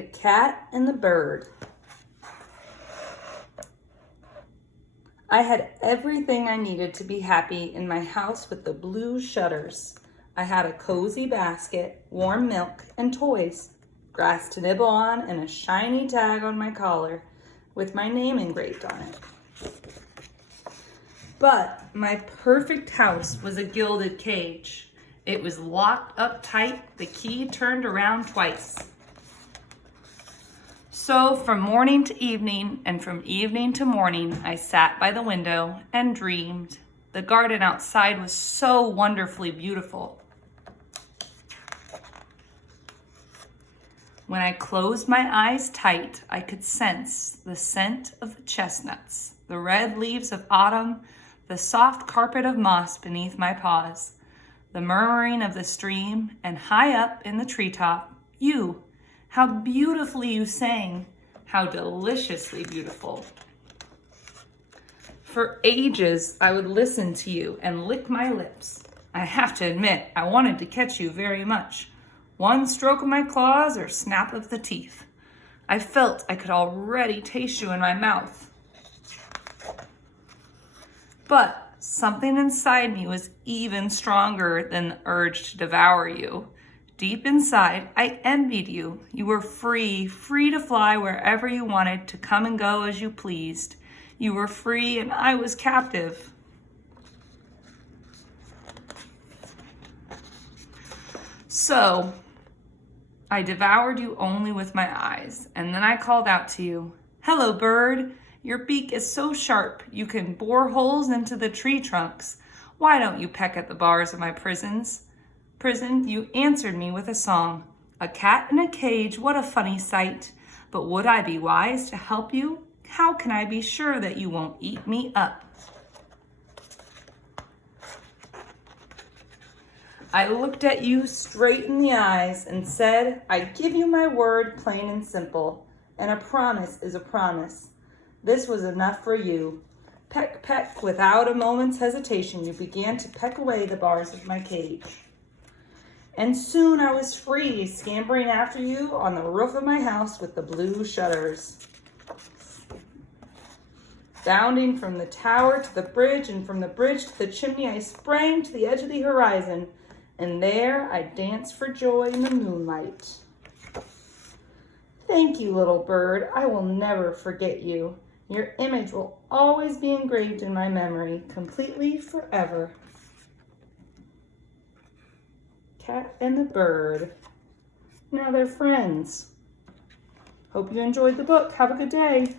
The Cat and the Bird. I had everything I needed to be happy in my house with the blue shutters. I had a cozy basket, warm milk, and toys, grass to nibble on, and a shiny tag on my collar with my name engraved on it. But my perfect house was a gilded cage. It was locked up tight, the key turned around twice. So from morning to evening and from evening to morning, I sat by the window and dreamed. The garden outside was so wonderfully beautiful. When I closed my eyes tight, I could sense the scent of the chestnuts, the red leaves of autumn, the soft carpet of moss beneath my paws, the murmuring of the stream, and high up in the treetop, you. How beautifully you sang, how deliciously beautiful. For ages, I would listen to you and lick my lips. I have to admit, I wanted to catch you very much. One stroke of my claws or snap of the teeth. I felt I could already taste you in my mouth. But something inside me was even stronger than the urge to devour you. Deep inside, I envied you. You were free to fly wherever you wanted, to come and go as you pleased. You were free and I was captive. So, I devoured you only with my eyes, and then I called out to you, "Hello, bird. Your beak is so sharp, you can bore holes into the tree trunks. Why don't you peck at the bars of my prison, you answered me with a song. A cat in a cage, what a funny sight. But would I be wise to help you? How can I be sure that you won't eat me up?" I looked at you straight in the eyes and said, "I give you my word, plain and simple, and a promise is a promise." This was enough for you. Peck, peck, without a moment's hesitation, you began to peck away the bars of my cage. And soon I was free, scampering after you on the roof of my house with the blue shutters. Bounding from the tower to the bridge, and from the bridge to the chimney, I sprang to the edge of the horizon, and there I danced for joy in the moonlight. Thank you, little bird. I will never forget you. Your image will always be engraved in my memory, completely forever. Cat and the Bird. Now they're friends. Hope you enjoyed the book. Have a good day.